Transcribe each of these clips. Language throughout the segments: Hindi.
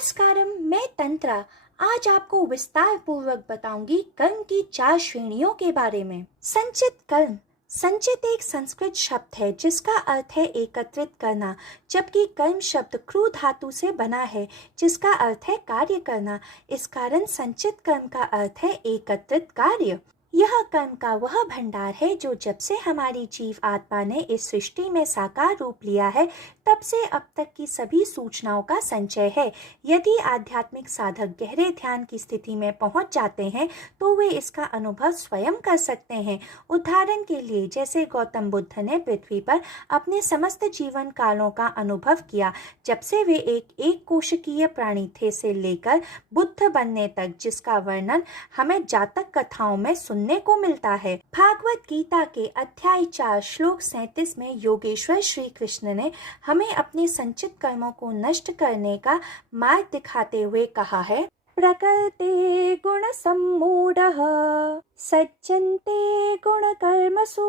नमस्कारम, मैं तंत्रा। आज आपको विस्तार पूर्वक बताऊंगी कर्म की 4 श्रेणियों के बारे में। संचित कर्म। संचित एक संस्कृत शब्द है जिसका अर्थ है एकत्रित करना, जबकि कर्म शब्द क्रू धातु से बना है जिसका अर्थ है कार्य करना। इस कारण संचित कर्म का अर्थ है एकत्रित कार्य। यह कर्म का वह भंडार है जो जब से हमारी जीव आत्मा ने इस सृष्टि में साकार रूप लिया है तब से अब तक की सभी सूचनाओं का संचय है। यदि आध्यात्मिक साधक गहरे ध्यान की स्थिति में पहुंच जाते हैं तो वे इसका अनुभव स्वयं कर सकते हैं। उदाहरण के लिए, जैसे गौतम बुद्ध ने पृथ्वी पर अपने समस्त जीवन कालों का अनुभव किया, जब से वे एक कोशिकीय प्राणी थे से लेकर बुद्ध बनने तक, जिसका वर्णन हमें जातक कथाओं में सुनने को मिलता है। भागवत गीता के अध्याय 4 श्लोक 37 में योगेश्वर श्री कृष्ण ने हमें अपने संचित कर्मों को नष्ट करने का मार्ग दिखाते हुए कहा है, प्रकृते गुण सम्मूढ़ः सज्जन्ते गुण कर्मसु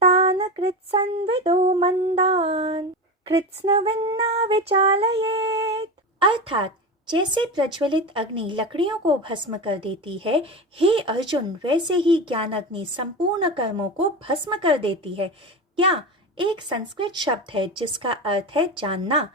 तान कृत्सन्विदो मंदान कृत्स्नविन्ना विचालयेत्। अर्थात जैसे प्रज्वलित अग्नि लकड़ियों को भस्म कर देती है, हे अर्जुन, वैसे ही ज्ञान अग्नि संपूर्ण कर्मों को भस्म कर देती है। ज्ञान एक संस्कृत शब्द है जिसका अर्थ है जानना।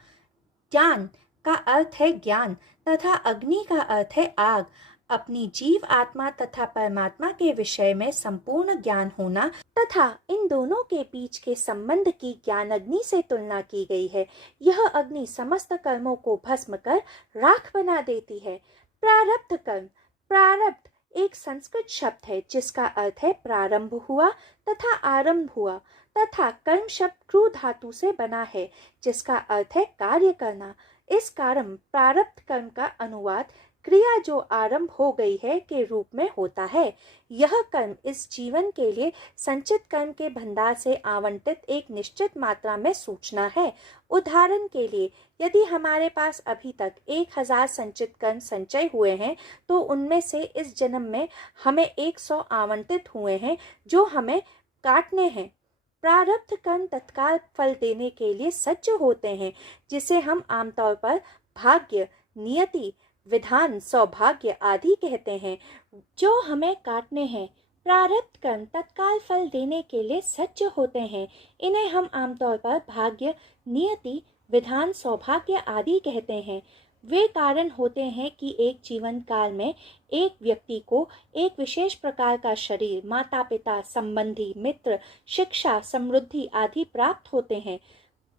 ज्ञान का अर्थ है ज्ञान तथा अग्नि का अर्थ है आग। अपनी जीव आत्मा तथा परमात्मा के विषय में संपूर्ण ज्ञान होना तथा इन दोनों के बीच के संबंध की ज्ञान अग्नि से तुलना की गई है। यह अग्नि समस्त कर्मों को भस्म कर राख बना देती है। प्रारब्ध कर्म। प्रारब्ध एक संस्कृत शब्द है जिसका अर्थ है प्रारंभ हुआ तथा आरंभ हुआ तथा कर्म शब्द क्रू धातु से बना है जिसका अर्थ है कार्य करना। इस कारण प्रारब्ध कर्म का अनुवाद क्रिया जो आरंभ हो गई है के रूप में होता है। यह कर्म इस जीवन के लिए संचित कर्म के भंडार से आवंटित एक निश्चित मात्रा में सूचना है। उदाहरण के लिए, यदि हमारे पास अभी तक 1000 संचित कर्म संचय हुए हैं तो उनमें से इस जन्म में हमें 100 आवंटित हुए हैं जो हमें काटने हैं। प्रारब्ध कर्म तत्काल फल देने के लिए सज्ज होते हैं, जिसे हम आमतौर पर भाग्य, नियति, विधान, सौभाग्य आदि कहते हैं, जो हमें काटने हैं। प्रारब्ध कर्म तत्काल फल देने के लिए सज्ज होते हैं। इन्हें हम आमतौर पर भाग्य, नियति, विधान, सौभाग्य आदि कहते हैं। वे कारण होते हैं कि एक जीवन काल में एक व्यक्ति को एक विशेष प्रकार का शरीर, माता पिता, संबंधी, मित्र, शिक्षा, समृद्धि आदि प्राप्त होते हैं।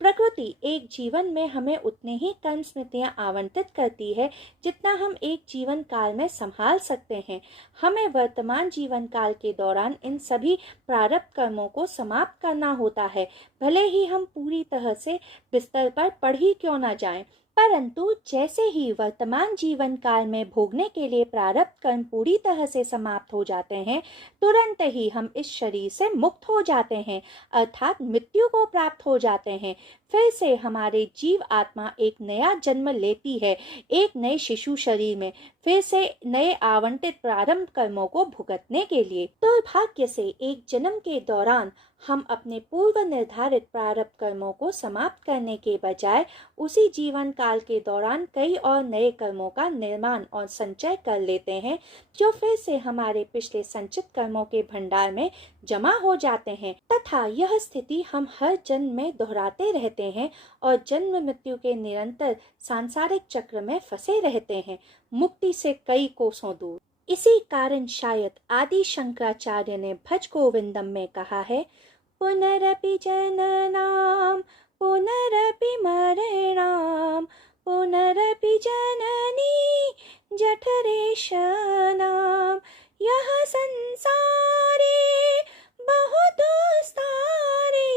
प्रकृति एक जीवन में हमें उतने ही कर्म स्मृतियाँ आवंटित करती है जितना हम एक जीवन काल में संभाल सकते हैं। हमें वर्तमान जीवन काल के दौरान इन सभी प्रारब्ध कर्मों को समाप्त करना होता है, भले ही हम पूरी तरह से बिस्तर पर पड़ ही क्यों न जाएं। परंतु जैसे ही वर्तमान जीवन काल में भोगने के लिए प्रारब्ध कर्म पूरी तरह से समाप्त हो जाते हैं, तुरंत ही हम इस शरीर से मुक्त हो जाते हैं, अर्थात मृत्यु को प्राप्त हो जाते हैं। फिर से हमारे जीव आत्मा एक नया जन्म लेती है, एक नए शिशु शरीर में, फिर से नए आवंटित प्रारंभ कर्मों को भुगतने के लिए। दुर्भाग्य से एक जन्म के दौरान हम अपने पूर्व निर्धारित प्रारब्ध कर्मों को समाप्त करने के बजाय उसी जीवन काल के दौरान कई और नए कर्मों का निर्माण और संचय कर लेते हैं, जो फिर से हमारे पिछले संचित कर्मों के भंडार में जमा हो जाते हैं तथा यह स्थिति हम हर जन्म में दोहराते रहते हैं और जन्म मृत्यु के निरंतर सांसारिक चक्र में फंसे रहते हैं, मुक्ति से कई कोसों दूर। इसी कारण शायद आदि शंकराचार्य ने भज गोविंदम में कहा है, पुनरपि जननाम पुनरपि मरणाम पुनरपि जननी जठरेशनाम यह संसारे बहुत दुस्तारे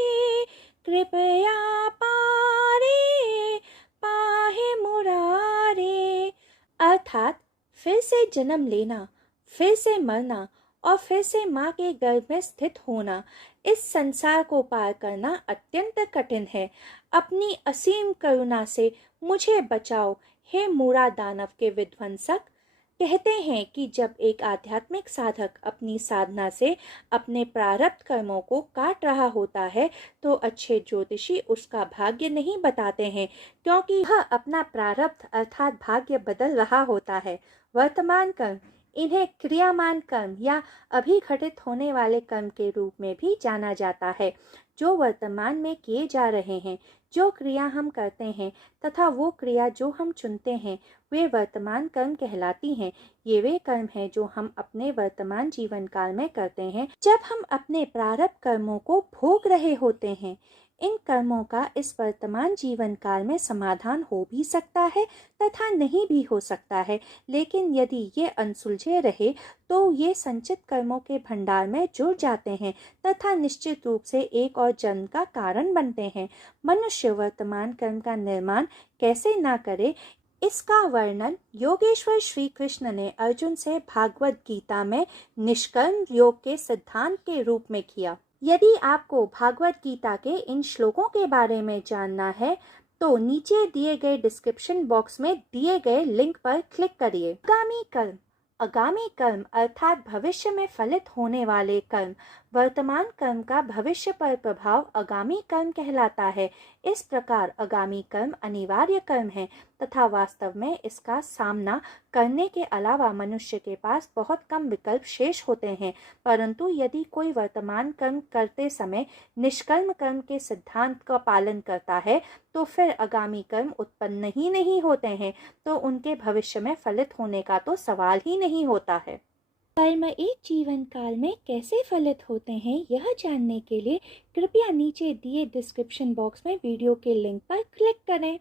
कृपया पारे पाहे मुरारे। अर्थात फिर से जन्म लेना, फिर से मरना और फिर से माँ के गर्भ में स्थित होना, इस संसार को पार करना अत्यंत कठिन है। अपनी असीम करुणा से मुझे बचाओ हे मूरा दानव के विध्वंसक। कहते हैं कि जब एक आध्यात्मिक साधक अपनी साधना से अपने प्रारब्ध कर्मों को काट रहा होता है तो अच्छे ज्योतिषी उसका भाग्य नहीं बताते हैं, क्योंकि वह अपना प्रारब्ध अर्थात भाग्य बदल रहा होता है। वर्तमान कर्म, इन्हें क्रियामान कर्म या अभी घटित होने वाले कर्म के रूप में भी जाना जाता है, जो वर्तमान में किए जा रहे हैं। जो क्रिया हम करते हैं तथा वो क्रिया जो हम चुनते हैं वे वर्तमान कर्म कहलाती हैं। ये वे कर्म हैं जो हम अपने वर्तमान जीवन काल में करते हैं जब हम अपने प्रारब्ध कर्मों को भोग रहे होते हैं। इन कर्मों का इस वर्तमान जीवन काल में समाधान हो भी सकता है तथा नहीं भी हो सकता है, लेकिन यदि ये अनसुलझे रहे तो ये संचित कर्मों के भंडार में जुड़ जाते हैं तथा निश्चित रूप से एक और जन्म का कारण बनते हैं। मनुष्य वर्तमान कर्म का निर्माण कैसे ना करे, इसका वर्णन योगेश्वर श्री कृष्ण ने अर्जुन से भागवत गीता में निष्कर्म योग के सिद्धांत के रूप में किया। यदि आपको भागवत गीता के इन श्लोकों के बारे में जानना है तो नीचे दिए गए डिस्क्रिप्शन बॉक्स में दिए गए लिंक पर क्लिक करिए। आगामी कर्म अर्थात भविष्य में फलित होने वाले कर्म। वर्तमान कर्म का भविष्य पर प्रभाव आगामी कर्म कहलाता है। इस प्रकार आगामी कर्म अनिवार्य कर्म है तथा वास्तव में इसका सामना करने के अलावा मनुष्य के पास बहुत कम विकल्प शेष होते हैं। परंतु यदि कोई वर्तमान कर्म करते समय निष्कर्म कर्म के सिद्धांत का पालन करता है तो फिर आगामी कर्म उत्पन्न ही नहीं होते हैं, तो उनके भविष्य में फलित होने का तो सवाल ही नहीं होता है। कर्म एक जीवन काल में कैसे फलित होते हैं यह जानने के लिए कृपया नीचे दिए डिस्क्रिप्शन बॉक्स में वीडियो के लिंक पर क्लिक करें।